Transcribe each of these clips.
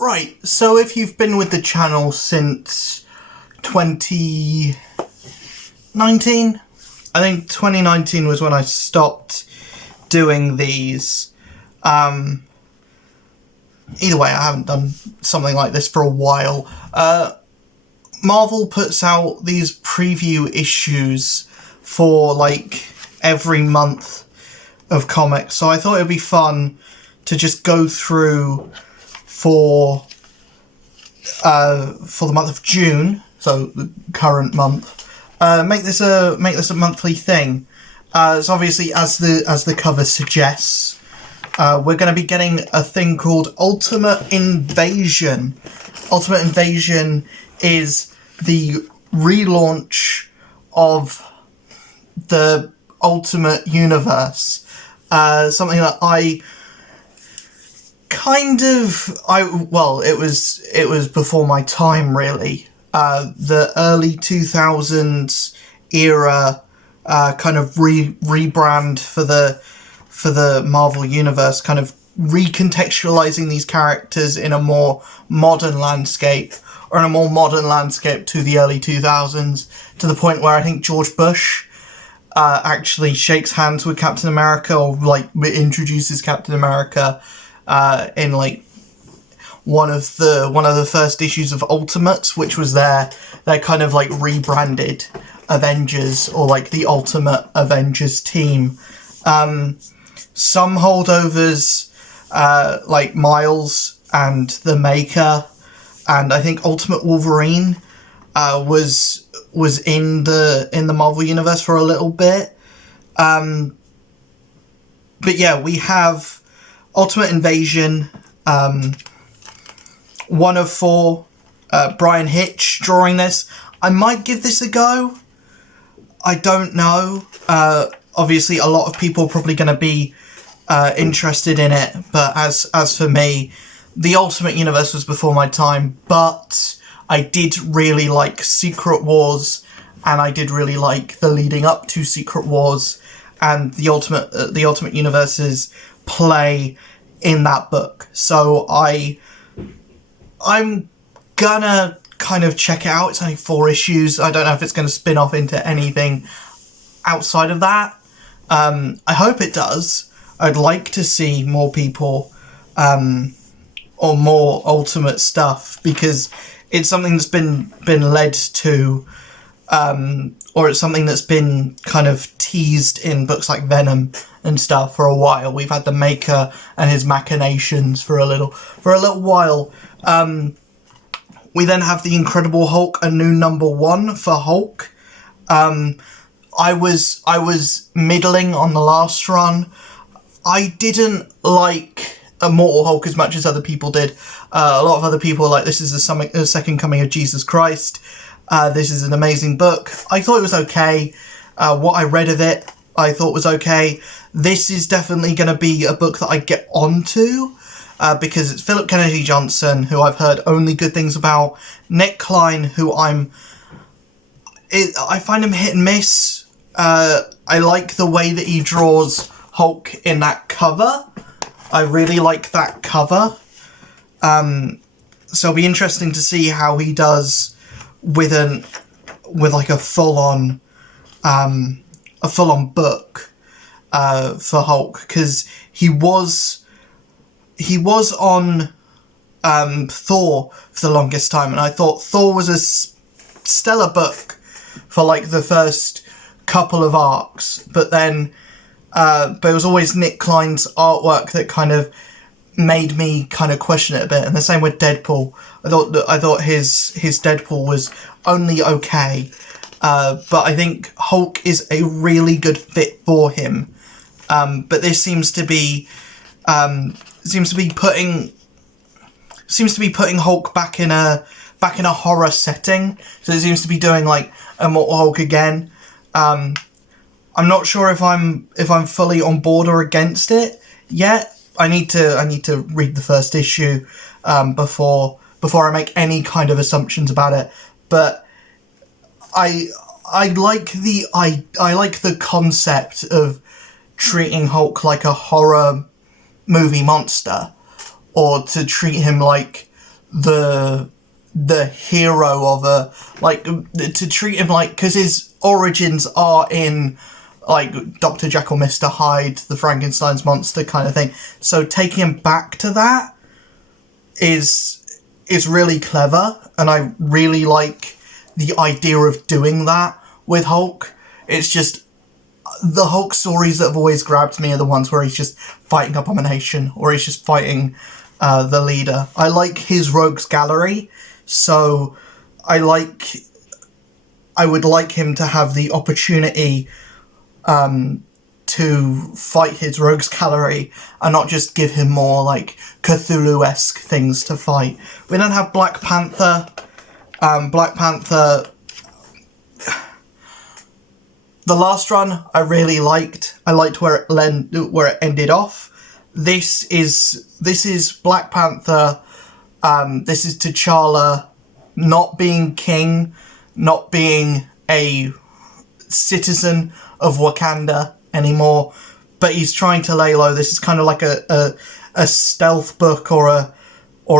Right, so if you've been with the channel since 2019, I think 2019 was when I stopped doing these. Either way, I haven't done something like this for a while. Marvel puts out these preview issues for, like, every month of comics, so I thought it'd be fun to just go through for the month of June, so the current month. Make this a monthly thing. So obviously, as the cover suggests, we're going to be getting a thing called Ultimate Invasion. Ultimate Invasion is the relaunch of the Ultimate Universe. Something that it was before my time, really. The early 2000s era kind of rebrand for the Marvel Universe, kind of recontextualizing these characters in a more modern landscape, or in a more modern landscape to the early 2000s, to the point where I think George Bush actually shakes hands with Captain America, or like introduces Captain America in like one of the first issues of Ultimates, which was their kind of like rebranded Avengers, or like the Ultimate Avengers team. Some holdovers like Miles and the Maker, and I think Ultimate Wolverine was in the Marvel Universe for a little bit. But yeah, we have Ultimate Invasion, 1 of 4, Brian Hitch drawing this. I might give this a go. I don't know. Obviously, a lot of people are probably going to be interested in it, but as for me, the Ultimate Universe was before my time, but I did really like Secret Wars, and I did really like the leading up to Secret Wars, and the Ultimate Universe's play in that book. So I'm gonna kind of check it out. It's only 4 issues. I don't know if it's going to spin off into anything outside of that. I hope it does. I'd like to see more people or more Ultimate stuff, because it's something that's been led to, or it's something that's been kind of teased in books like Venom and stuff for a while. We've had the Maker and his machinations for a little while. We then have the Incredible Hulk, a new #1 for Hulk. I was middling on the last run. I didn't like Immortal Hulk as much as other people did. A lot of other people were like, this is the second coming of Jesus Christ. This is an amazing book. I thought it was okay. What I read of it, I thought was okay. This is definitely going to be a book that I get onto, because it's Philip Kennedy Johnson, who I've heard only good things about. Nick Klein, who I find him hit and miss. I like the way that he draws Hulk in that cover. I really like that cover. So it'll be interesting to see how he does with like a full on book for Hulk, because he was on Thor for the longest time, and I thought Thor was a stellar book for like the first couple of arcs, but then but it was always Nick Klein's artwork that kind of made me kind of question it a bit. And the same with Deadpool. I thought his Deadpool was only okay, but I think Hulk is a really good fit for him. But this seems to be putting Hulk back in a horror setting. So it seems to be doing like Immortal Hulk again. I'm not sure if I'm fully on board or against it yet. I need to read the first issue before I make any kind of assumptions about it. But I like the concept of treating Hulk like a horror movie monster, or to treat him like the hero of a, like, to treat him like, because his origins are in, like, Dr. Jekyll, Mr. Hyde, the Frankenstein's monster kind of thing. So taking him back to that is really clever, and I really like the idea of doing that with Hulk. It's just, the Hulk stories that have always grabbed me are the ones where he's just fighting Abomination, or he's just fighting the leader. I like his rogues gallery, so I would like him to have the opportunity to fight his rogues gallery and not just give him more like Cthulhu-esque things to fight. We then have Black Panther. Black Panther, the last run I really liked. I liked where it ended off. This is Black Panther. This is T'Challa not being king, not being a citizen of Wakanda anymore, but he's trying to lay low. This is kind of like a stealth book or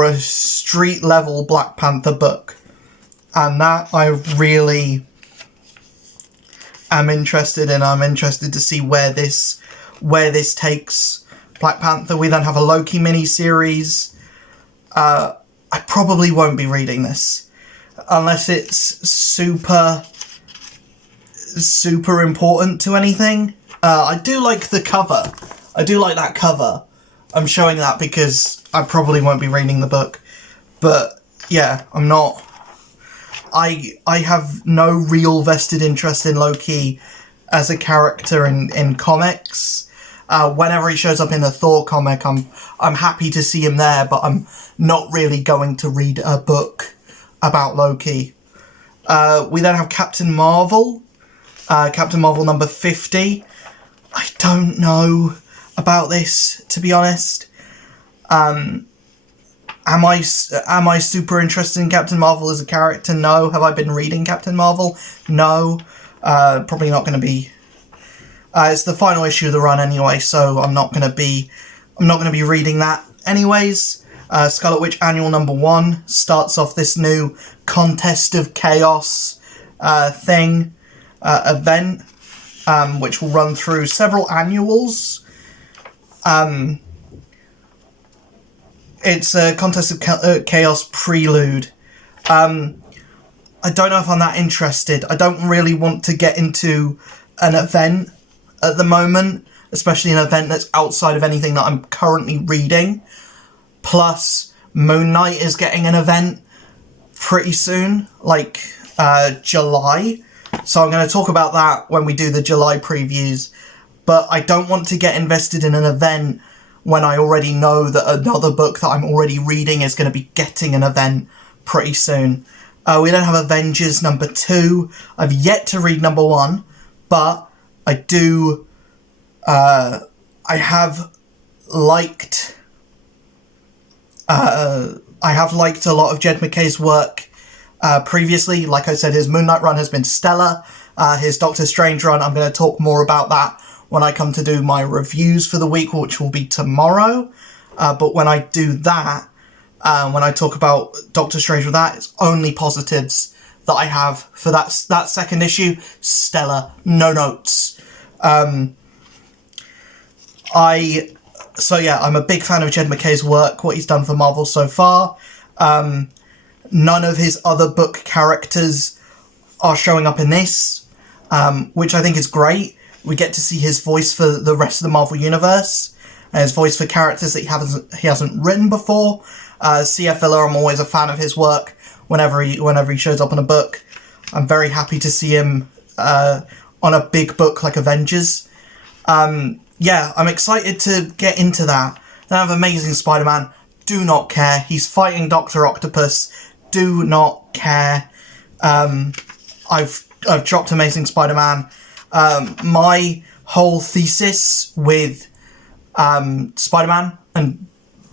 a street level Black Panther book, and that I really am interested in. I'm interested to see where this takes Black Panther. We then have a Loki miniseries. I probably won't be reading this unless it's super important to anything. I do like the cover. I do like that cover. I'm showing that because I probably won't be reading the book. But yeah, I'm not. I have no real vested interest in Loki as a character in comics. Whenever he shows up in a Thor comic, I'm happy to see him there, but I'm not really going to read a book about Loki. We then have Captain Marvel. Captain Marvel number 50. I don't know about this, to be honest. Am I super interested in Captain Marvel as a character? No. Have I been reading Captain Marvel? No. Probably not going to be. It's the final issue of the run anyway, so I'm not going to be reading that anyways. Scarlet Witch Annual number 1 starts off this new Contest of Chaos event, which will run through several annuals. It's a Contest of Chaos prelude. I don't know if I'm that interested. I don't really want to get into an event at the moment, especially an event that's outside of anything that I'm currently reading. Plus, Moon Knight is getting an event pretty soon, like July. So I'm going to talk about that when we do the July previews. But I don't want to get invested in an event when I already know that another book that I'm already reading is going to be getting an event pretty soon. We then have Avengers number 2. I've yet to read number 1, but I do. I have liked. I have liked a lot of Jed MacKay's work previously. Like I said, his Moon Knight run has been stellar. His Doctor Strange run, I'm going to talk more about that when I come to do my reviews for the week, which will be tomorrow. But when I do that, when I talk about Doctor Strange with that, it's only positives that I have for that second issue. Stellar, no notes. So yeah, I'm a big fan of Jed MacKay's work, what he's done for Marvel so far. None of his other book characters are showing up in this, which I think is great. We get to see his voice for the rest of the Marvel Universe, and his voice for characters that he hasn't written before. C.F. Miller, I'm always a fan of his work whenever he shows up in a book. I'm very happy to see him on a big book like Avengers. Yeah, I'm excited to get into that. Then I have Amazing Spider-Man. Do not care. He's fighting Dr. Octopus. Do not care. I've dropped Amazing Spider-Man. My whole thesis with Spider-Man and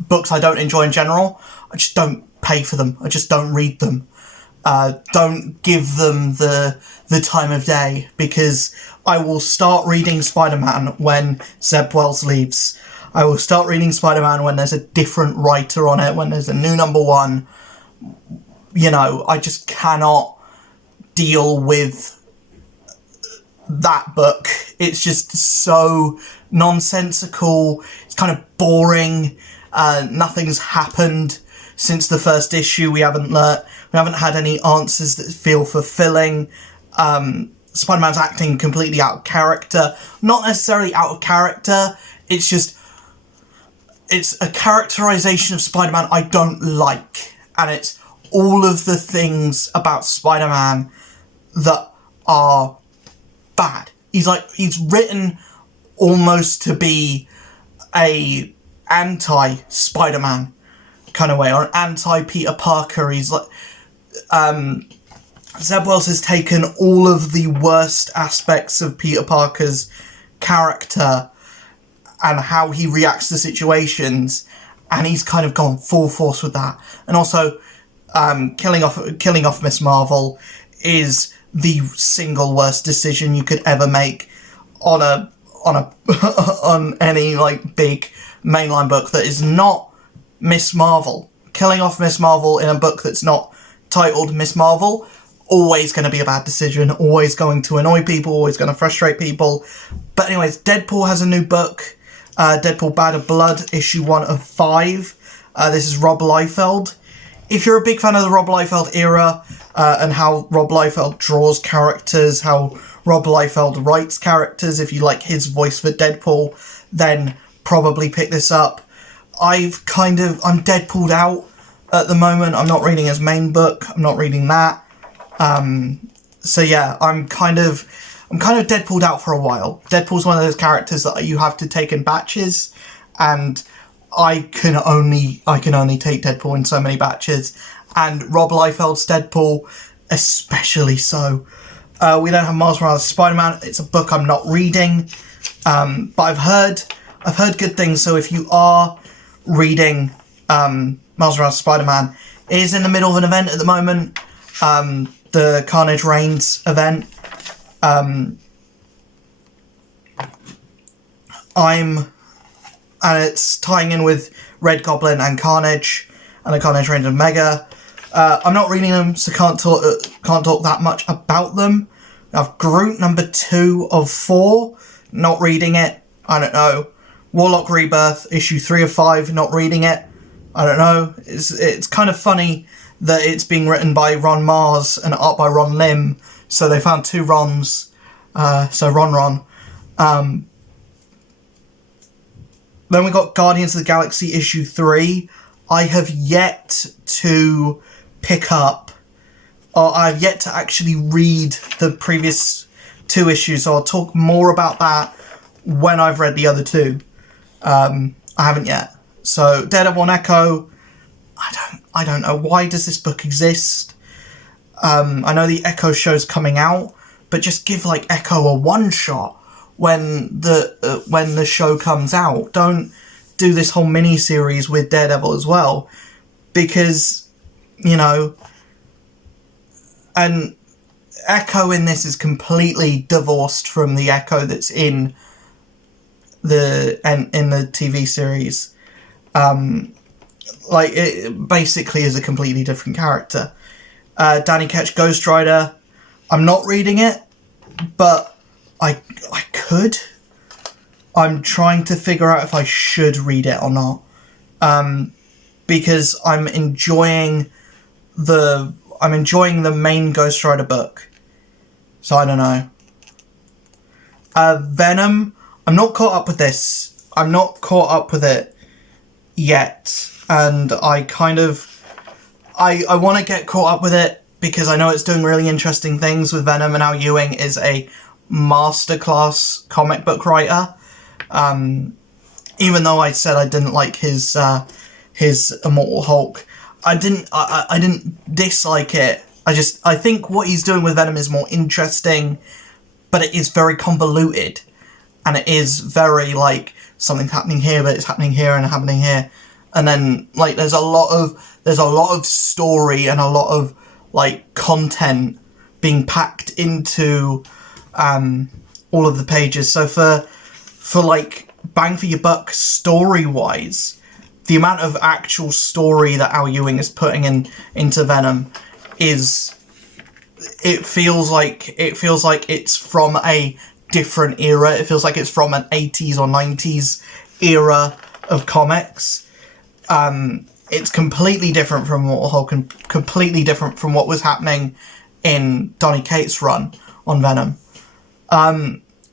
books I don't enjoy in general, I just don't pay for them. I just don't read them. Don't give them the time of day, because I will start reading Spider-Man when Zeb Wells leaves. I will start reading Spider-Man when there's a different writer on it, when there's a new #1. You know, I just cannot deal with that book. It's just so nonsensical. It's kind of boring. Nothing's happened since the first issue. We haven't had any answers that feel fulfilling. Spider-Man's acting completely out of character. Not necessarily out of character. It's just, it's a characterization of Spider-Man I don't like. And it's all of the things about Spider-Man that are bad. He's written almost to be a anti-Spider-Man kind of way, or an anti-Peter Parker. He's like, Zeb Wells has taken all of the worst aspects of Peter Parker's character and how he reacts to situations, and he's kind of gone full force with that. And also, killing off Miss Marvel is the single worst decision you could ever make on on any like big mainline book that is not Miss Marvel. Killing off Miss Marvel in a book that's not titled Miss Marvel, always going to be a bad decision, always going to annoy people, always going to frustrate people. But anyways, Deadpool has a new book, Deadpool Bad of Blood, issue 1 of 5. This is Rob Liefeld. If you're a big fan of the Rob Liefeld era, and how Rob Liefeld draws characters, how Rob Liefeld writes characters, if you like his voice for Deadpool, then probably pick this up. I'm Deadpooled out at the moment. I'm not reading his main book. I'm not reading that. So yeah, I'm kind of Deadpooled out for a while. Deadpool's one of those characters that you have to take in batches, and I can only take Deadpool in so many batches, and Rob Liefeld's Deadpool especially so. We then have Miles Morales' Spider-Man. It's a book I'm not reading, but I've heard good things. So if you are reading Miles Morales' Spider-Man, it is in the middle of an event at the moment, the Carnage Reigns event. And it's tying in with Red Goblin and Carnage, and the Carnage Reigns Omega. I'm not reading them, so can't talk that much about them. I have Groot #2 of 4, not reading it. I don't know. Warlock Rebirth issue 3 of 5, not reading it. I don't know. It's kind of funny that it's being written by Ron Mars and art by Ron Lim, so they found 2 Rons. So Ron. Then we got Guardians of the Galaxy issue 3. I have yet to pick up, or I've yet to actually read the previous 2 issues, so I'll talk more about that when I've read the other 2. I haven't yet. So Daredevil and Echo, I don't know, why does this book exist? I know the Echo show's coming out, but just give like Echo a one-shot when the show comes out. Don't do this whole mini-series with Daredevil as well, because, you know, and Echo in this is completely divorced from the Echo that's in the TV series. Like, it basically is a completely different character. Danny Ketch Ghost Rider, I'm not reading it, but I could. I'm trying to figure out if I should read it or not. Because I'm enjoying the main Ghost Rider book. So I don't know. Venom, I'm not caught up with this. I'm not caught up with it yet. And I want to get caught up with it because I know it's doing really interesting things with Venom, and Al Ewing is a masterclass comic book writer. Even though I said I didn't like his Immortal Hulk, I didn't dislike it. I think what he's doing with Venom is more interesting, but it is very convoluted, and it is very like something's happening here, but it's happening here and happening here, and then like there's a lot of story and a lot of like content being packed into all of the pages. So for like bang for your buck story-wise. The amount of actual story that Al Ewing is putting into Venom is, it feels like it's from a different era. It feels like it's from an 80s or 90s era of comics. It's completely different from completely different from what was happening in Donny Cates' run on Venom.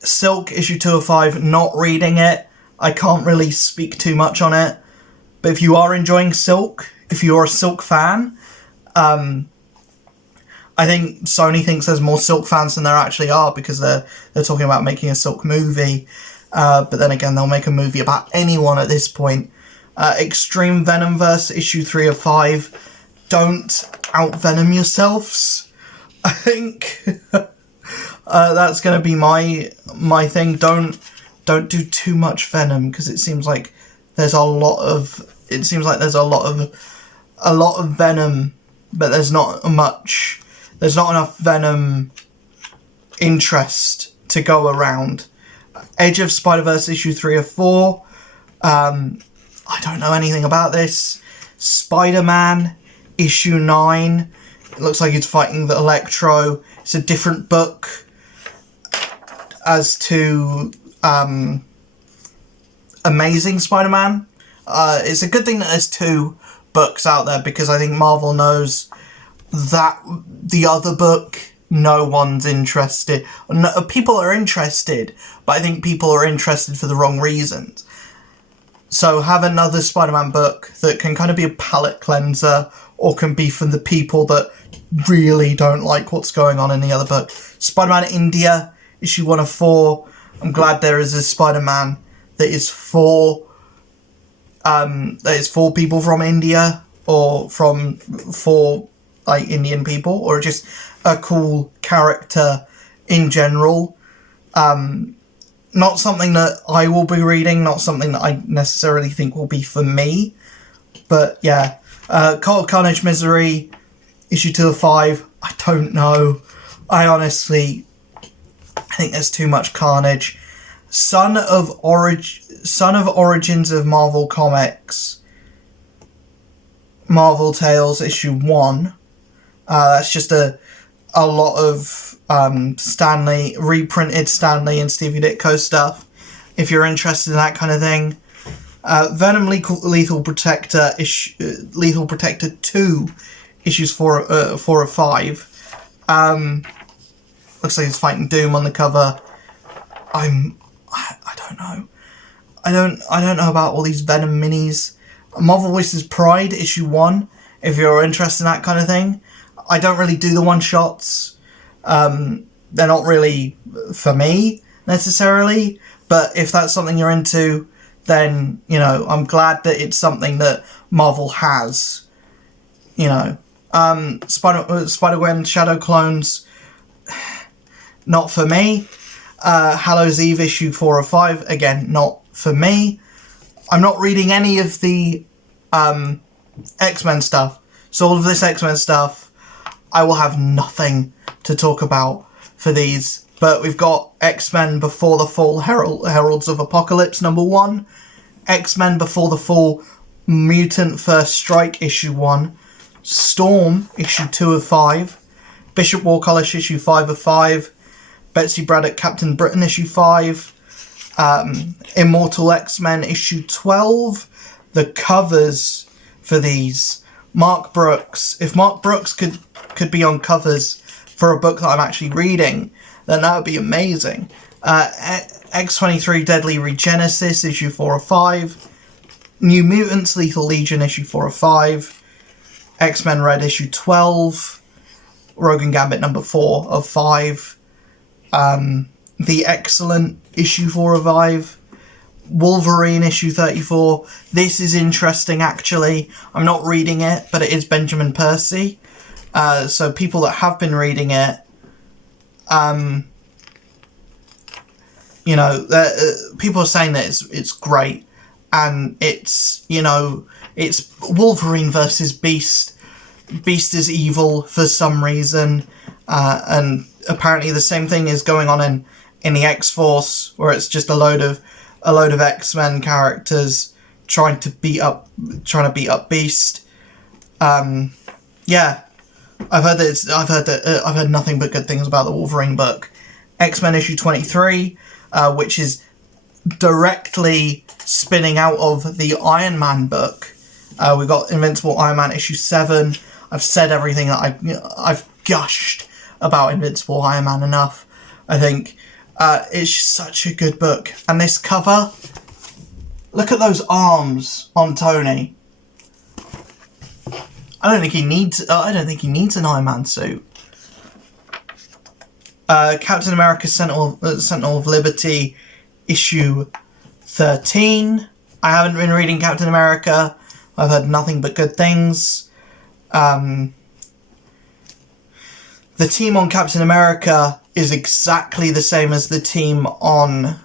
Silk issue 205, not reading it. I can't really speak too much on it. But if you are enjoying Silk, if you're a Silk fan, I think Sony thinks there's more Silk fans than there actually are, because they're talking about making a Silk movie. But then again, they'll make a movie about anyone at this point. Extreme Venomverse issue 3 of 5. Don't out-venom yourselves. I think that's going to be my thing. Don't do too much Venom, because it seems like there's a lot of Venom, but there's not enough Venom interest to go around. Edge of Spider-Verse issue 3 of 4. I don't know anything about this. Spider-Man issue 9. It looks like he's fighting the Electro. It's a different book as to Amazing Spider-Man. It's a good thing that there's 2 books out there, because I think Marvel knows that the other book, no one's interested. No, people are interested, but I think people are interested for the wrong reasons. So have another Spider-Man book that can kind of be a palate cleanser, or can be for the people that really don't like what's going on in the other book. Spider-Man India, issue 1 of 4. I'm glad there is a Spider-Man that is for people from India, or for like Indian people, or just a cool character in general. Not something that I will be reading, not something that I necessarily think will be for me. But yeah, Cult of Carnage Misery, issue 2 of 5. I don't know. I think there's too much carnage. Son of Origins of Marvel Comics, Marvel Tales issue 1. That's just a lot of reprinted Stanley and Stevie Ditko stuff, if you're interested in that kind of thing. Venom Lethal Protector 2, issues 4 of 5. Looks like he's fighting Doom on the cover. I don't know. I don't know about all these Venom minis. Marvel Voices Pride, issue 1, if you're interested in that kind of thing. I don't really do the one-shots. They're not really for me, necessarily. But if that's something you're into, then, you know, I'm glad that it's something that Marvel has. You know. Spider-Gwen Shadow Clones, not for me. Hallows Eve issue 4 of 5, again, not for me. I'm not reading any of the X-Men stuff. So all of this X-Men stuff, I will have nothing to talk about for these. But we've got X-Men Before the Fall, Heralds of Apocalypse #1. X-Men Before the Fall, Mutant First Strike issue 1. Storm issue 2 of 5. Bishop Warcolish issue 5 of 5. Betsy Braddock Captain Britain issue 5. Immortal X-Men issue 12. The covers for these, Mark Brooks. If Mark Brooks could be on covers for a book that I'm actually reading, then that would be amazing. X-23 Deadly Regenesis issue 4 of 5. New Mutants Lethal Legion issue 4 of 5. X-Men Red issue 12. Rogue and Gambit #4 of 5. The Excellent issue 4 of 5. Wolverine issue 34. This is interesting, actually. I'm not reading it, but it is Benjamin Percy. So people that have been reading it, you know, people are saying that it's great, and it's, you know, it's Wolverine versus Beast. Beast is evil for some reason, and apparently the same thing is going on in the X-Force, where it's just a load of a load of X-Men characters trying to beat up Beast. Yeah, I've heard nothing but good things about the Wolverine book. X-Men issue 23, which is directly spinning out of the Iron Man book. We've got Invincible Iron Man issue 7. I've said everything that I've gushed about Invincible Iron Man enough. I think it's such a good book. And this cover, look at those arms on Tony. I don't think he needs an Iron Man suit. Captain America Sentinel of Liberty issue 13. I haven't been reading Captain America. I've heard nothing but good things. The team on Captain America is exactly the same as the team on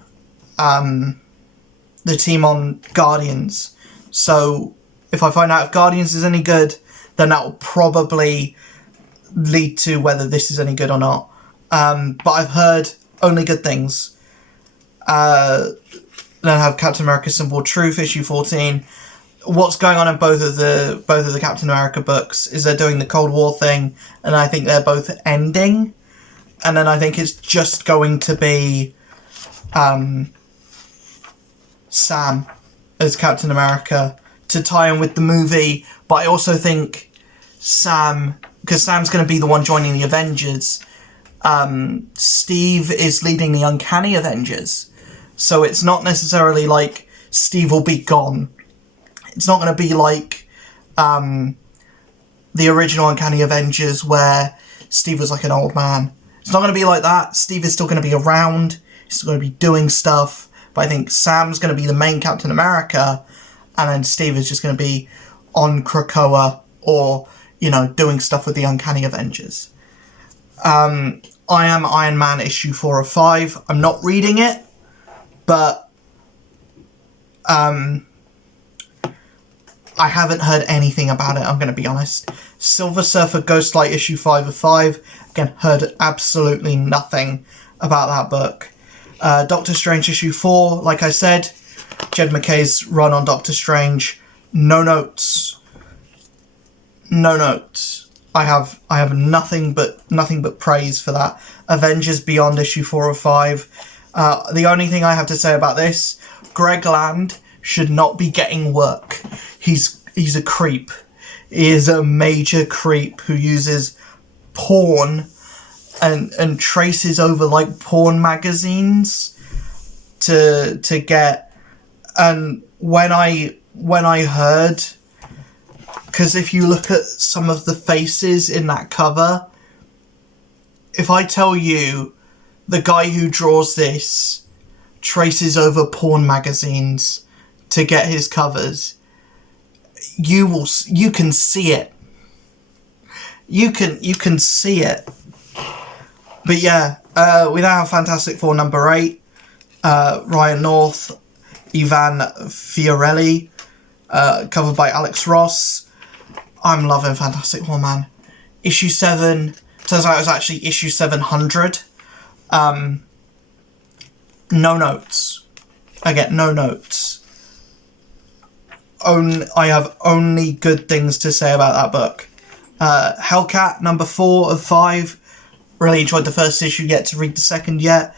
Guardians. So if I find out if Guardians is any good, then that will probably lead to whether this is any good or not. But I've heard only good things. Then I have Captain America Symbol of Truth issue 14. What's going on in both of the Captain America books is they're doing the Cold War thing, and I think they're both ending. And then I think it's just going to be Sam as Captain America to tie in with the movie. But I also think because Sam's going to be the one joining the Avengers, Steve is leading the Uncanny Avengers. So it's not necessarily like Steve will be gone. It's not going to be like the original Uncanny Avengers where Steve was like an old man. It's not going to be like that. Steve is still going to be around. He's still going to be doing stuff. But I think Sam's going to be the main Captain America, and then Steve is just going to be on Krakoa or, doing stuff with the Uncanny Avengers. I Am Iron Man issue 4 of 5. I'm not reading it, but I haven't heard anything about it, I'm going to be honest. Silver Surfer Ghostlight issue 5 of 5. Again, heard absolutely nothing about that book. Doctor Strange issue 4, like I said, Jed MacKay's run on Doctor Strange. No notes. No notes. I have nothing but praise for that. Avengers Beyond issue 4 of 5. The only thing I have to say about this, Greg Land should not be getting work. He's a creep. He is a major creep who uses porn and traces over like porn magazines to get. And when I heard, because if you look at some of the faces in that cover, if I tell you the guy who draws this traces over porn magazines to get his covers, you can see it. You can see it. But yeah, we now have Fantastic Four number 8. Ryan North, Ivan Fiorelli, covered by Alex Ross. I'm loving Fantastic Four, man. Issue 7, turns out it was actually issue 700. No notes. I get no notes. I have only good things to say about that book. Hellcat, number 4 of 5. Really enjoyed the first issue, yet to read the second yet.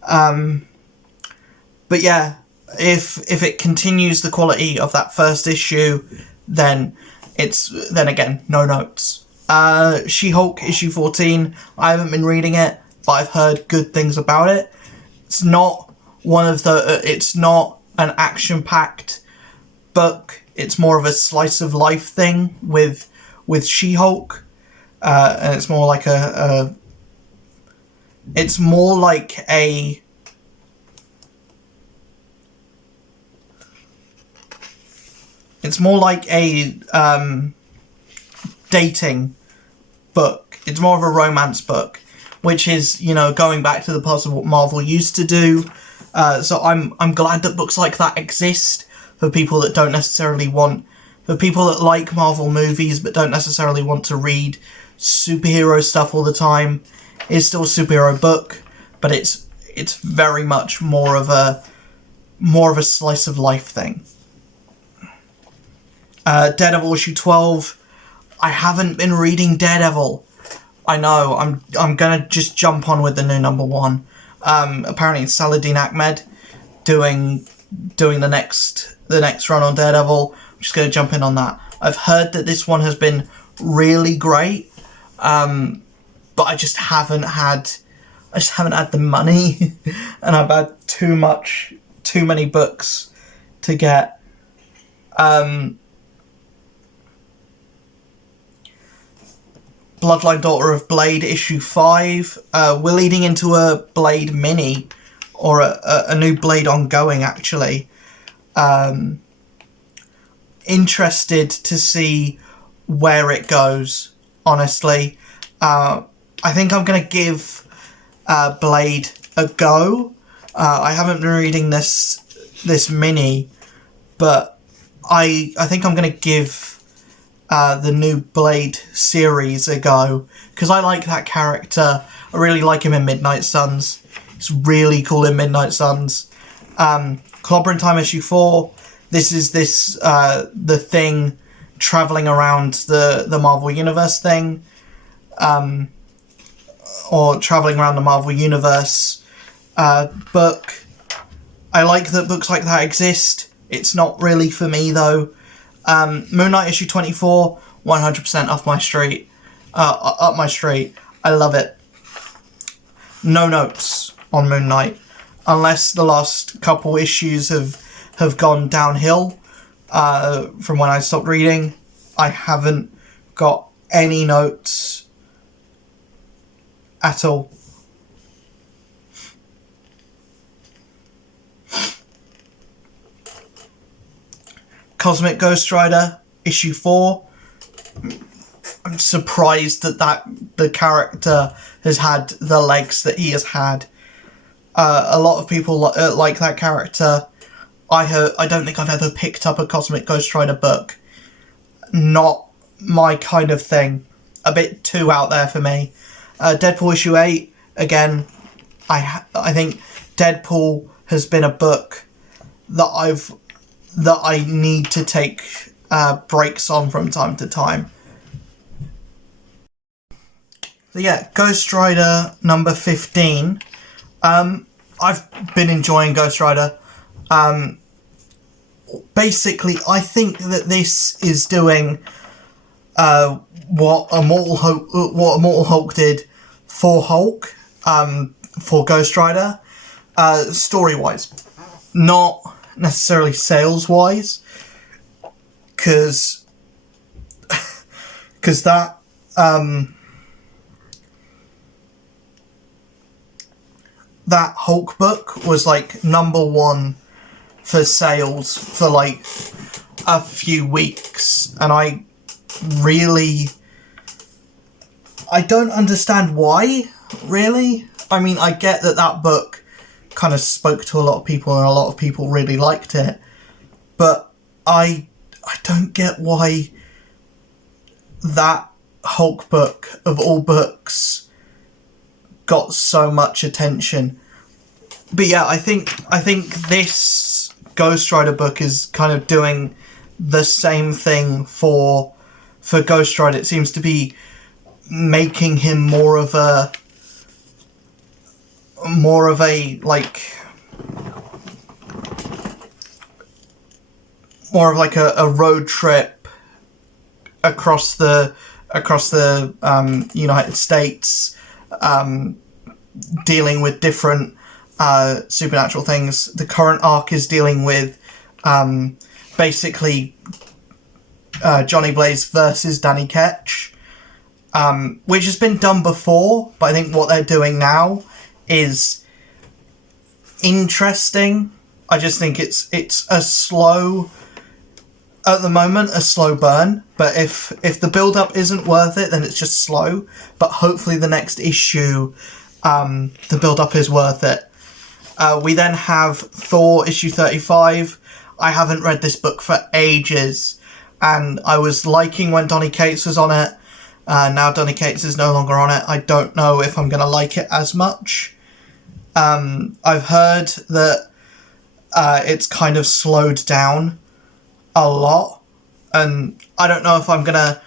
But yeah, if it continues the quality of that first issue, then again, no notes. She-Hulk issue 14. I haven't been reading it, but I've heard good things about it. It's not it's not an action-packed book. It's more of a slice of life thing with She-Hulk, and it's more like it's more like a dating book. It's more of a romance book, which is, going back to the parts of what Marvel used to do. So I'm glad that books like that exist for people that for people that like Marvel movies but don't necessarily want to read superhero stuff all the time. It's still a superhero book, but it's very much more of a more of a slice of life thing. Daredevil issue 12. I haven't been reading Daredevil. I know, I'm gonna just jump on with the new number 1. Apparently it's Saladin Ahmed doing the next run on Daredevil. I'm just gonna jump in on that. I've heard that this one has been really great, but I just haven't had the money, and I've had too many books to get. Bloodline Daughter of Blade issue 5. We're leading into a Blade mini, or a new Blade ongoing, actually. Interested to see where it goes, honestly. I think I'm going to give Blade a go. I haven't been reading this mini, but I think I'm going to give the new Blade series a go, because I like that character. I really like him in Midnight Suns. He's really cool in Midnight Suns. Clobbering Time issue 4. This is the Thing traveling around the Marvel Universe thing, or traveling around the Marvel Universe book. I like that books like that exist. It's not really for me though. Moon Knight issue 24, 100% up my street. I love it. No notes on Moon Knight, unless the last couple issues have gone downhill from when I stopped reading. I haven't got any notes at all. Cosmic Ghost Rider issue 4. I'm surprised that the character has had the legs that he has had. A lot of people like that character. I don't think I've ever picked up a Cosmic Ghost Rider book. Not my kind of thing. A bit too out there for me. Deadpool issue 8. Again, I think Deadpool has been a book that I need to take breaks on from time to time. So yeah, Ghost Rider number 15. I've been enjoying Ghost Rider. Basically, I think that this is doing what Immortal Hulk did for Hulk, for Ghost Rider, story-wise, not necessarily sales-wise, because that that Hulk book was like number 1 for sales for like a few weeks, and I don't understand why, really. I mean, I get that book kind of spoke to a lot of people and a lot of people really liked it, but I don't get why that Hulk book, of all books, got so much attention. But yeah, I think this Ghost Rider book is kind of doing the same thing for Ghost Rider. It seems to be making him more of a road trip across the United States, dealing with different supernatural things. The current arc is dealing with basically Johnny Blaze versus Danny Ketch, which has been done before, but I think what they're doing now is interesting. I just think it's a slow, at the moment, a slow burn, but if the build-up isn't worth it, then it's just slow, but hopefully the next issue, the build-up is worth it. We then have Thor issue 35. I haven't read this book for ages, and I was liking when Donny Cates was on it. Now Donny Cates is no longer on it. I don't know if I'm going to like it as much. I've heard that it's kind of slowed down a lot, and I don't know if I'm gonna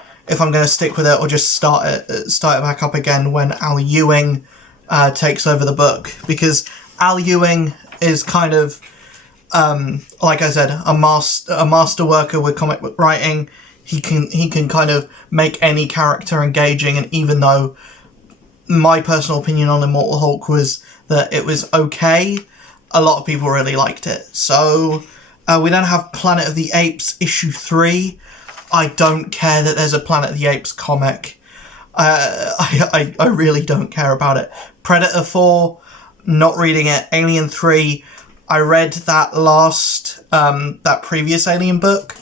stick with it or just start it back up again when Al Ewing takes over the book, because Al Ewing is kind of like I said, a master worker with comic book writing. He can kind of make any character engaging, and even though my personal opinion on Immortal Hulk was that it was okay, a lot of people really liked it. So we then have Planet of the Apes issue 3. I don't care that there's a Planet of the Apes comic. I really don't care about it. Predator 4, not reading it. Alien 3, I read that previous Alien book,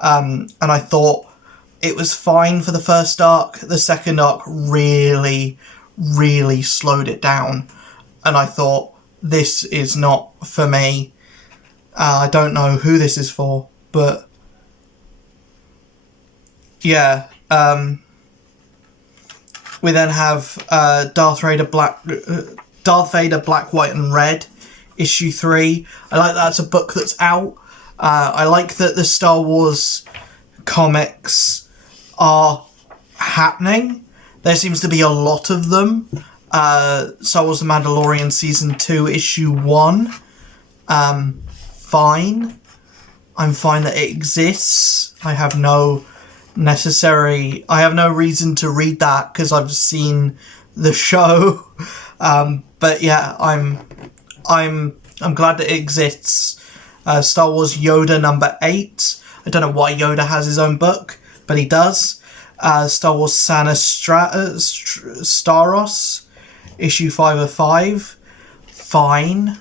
and I thought it was fine for the first arc. The second arc really, really slowed it down, and I thought, this is not for me. I don't know who this is for, but yeah. We then have Darth Vader Black, White and Red, issue 3. I like that's a book that's out. I like that the Star Wars comics are happening. There seems to be a lot of them. Star Wars The Mandalorian Season 2, Issue 1. Fine. I'm fine that it exists. I have no reason to read that because I've seen the show. But yeah, I'm glad that it exists. Star Wars Yoda number 8. I don't know why Yoda has his own book, but he does. Star Wars Sana Staros, issue 5 of 5. Fine.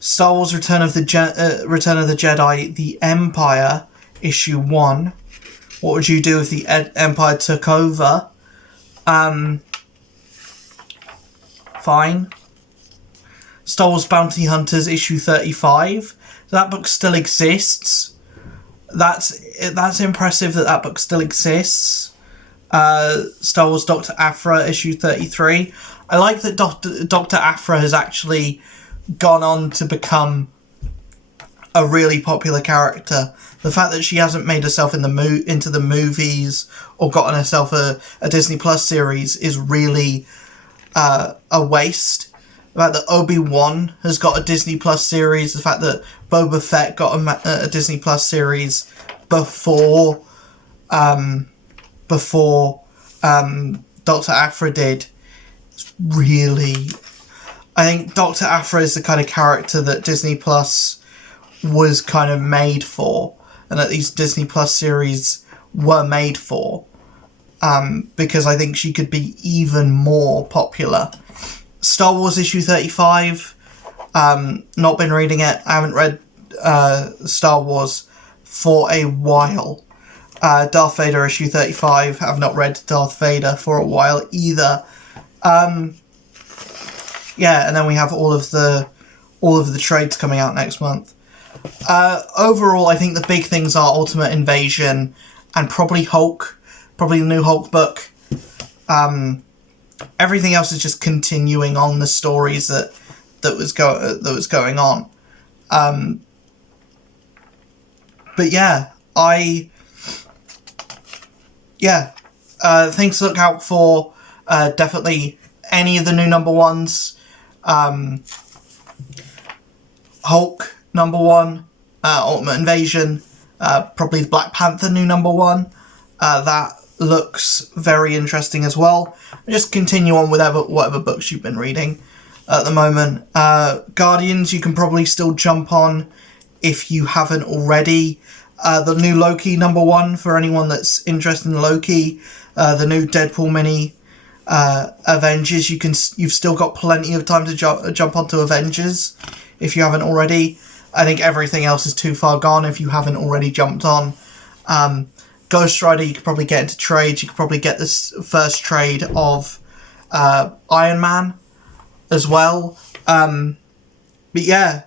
Star Wars Return of the Jedi, The Empire, issue 1. What would you do if the Empire took over? Fine. Star Wars Bounty Hunters, issue 35. That book still exists. That's impressive that book still exists. Star Wars Dr. Aphra, issue 33. I like that Dr. Aphra has actually gone on to become a really popular character. The fact that she hasn't made herself into the movies or gotten herself a Disney Plus series is really a waste. The fact that Obi-Wan has got a Disney Plus series, the fact that Boba Fett got a Disney Plus series before Dr. Aphra did, really... I think Dr. Aphra is the kind of character that Disney Plus was kind of made for, and that these Disney Plus series were made for, because I think she could be even more popular. Star Wars issue 35, not been reading it. I haven't read Star Wars for a while. Darth Vader issue 35, I've not read Darth Vader for a while either. Yeah, and then we have all of the trades coming out next month. Overall, I think the big things are Ultimate Invasion and probably Hulk, probably the new Hulk book. Everything else is just continuing on the stories that was going on. But yeah, things to look out for. Definitely any of the new number ones. Hulk number 1, Ultimate Invasion, probably the Black Panther new number 1. That looks very interesting as well. Just continue on with whatever books you've been reading at the moment. Guardians, you can probably still jump on if you haven't already. The new Loki number 1 for anyone that's interested in Loki. The new Deadpool mini. Avengers, you've still got plenty of time to jump onto Avengers if you haven't already. I think everything else is too far gone if you haven't already jumped on. Ghost Rider, you could probably get into trades. You could probably get this first trade of Iron Man as well. But yeah,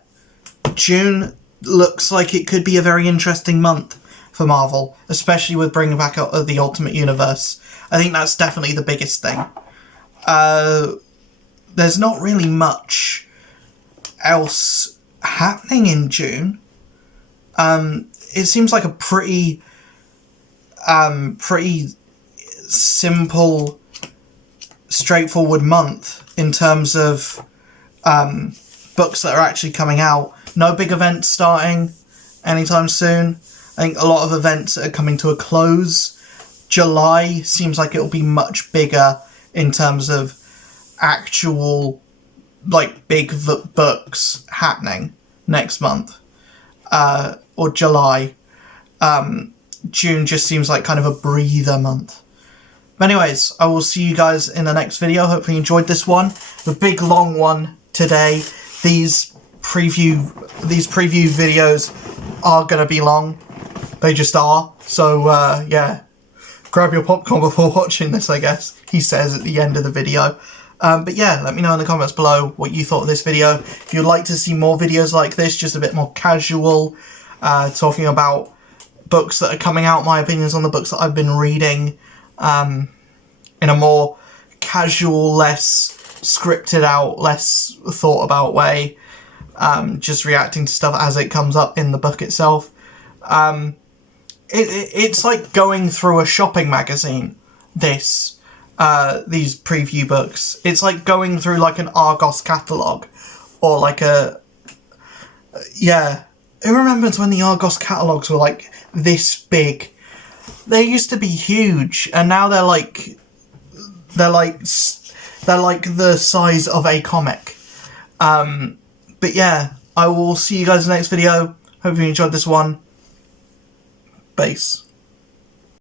June looks like it could be a very interesting month for Marvel, especially with bringing back the Ultimate Universe. I think that's definitely the biggest thing. There's not really much else happening in June. It seems like a pretty simple, straightforward month in terms of books that are actually coming out. No big events starting anytime soon. I think a lot of events are coming to a close. July seems like it'll be much bigger in terms of actual, like, big books happening next month. Or July. June just seems like kind of a breather month. But anyways, I will see you guys in the next video. Hopefully you enjoyed this one. The big long one today. These preview videos are going to be long. They just are. So, yeah. Grab your popcorn before watching this, I guess. He says at the end of the video. But yeah, let me know in the comments below what you thought of this video. If you'd like to see more videos like this, just a bit more casual, talking about books that are coming out, my opinions on the books that I've been reading, in a more casual, less scripted out, less thought about way, just reacting to stuff as it comes up in the book itself. It's like going through a shopping magazine, these preview books. It's like going through like an Argos catalogue, or like a, yeah, who remembers when the Argos catalogues were like this big? They used to be huge, and now they're like the size of a comic. But yeah, I will see you guys in the next video. Hope you enjoyed this one. Base.